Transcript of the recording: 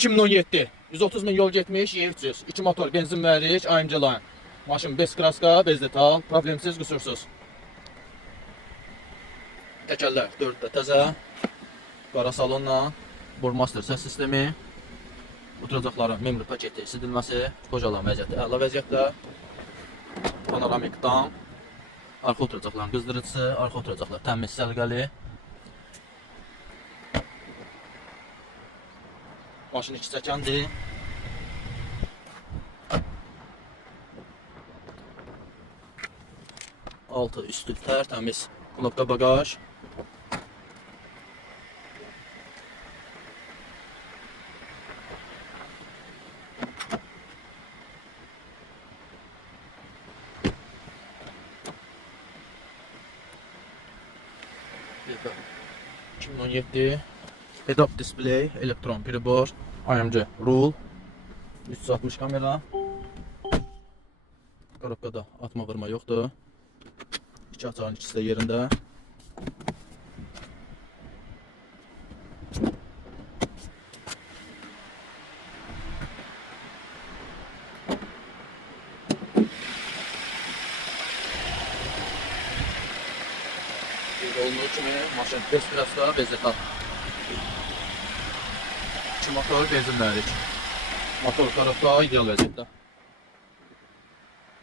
2017 130 min yol getmiş, Y300 2 motor, benzin mühərrik, AMG line. Maşın bez kraska, bez detal, problemsiz, qüsursuz. Təkərlər 4 də təzə, qara salonla, Burmaster səs sistemi, oturacaqların memri paketi sidilməsi, qocalan vəziyyəti, əla vəziyyətdə, panoramik dam, arxa oturacaqların qızdırıcısı, arxa oturacaqlar təmiz, səlqəli. Maşın 2 çəkəndir. Altı üstü tərtəmiz, knopka bagaj. Burada 2017 head-up display, elektron pribor, AMG rule, 360 kamera. Korobkada atma vurma yoxdur. İki açarın ikisi də yerində. Olduğu kimi maşın bez kraska, bez detal. 2 motor, benzin mühərrik. Motor korobka ideal vəziyyətdə.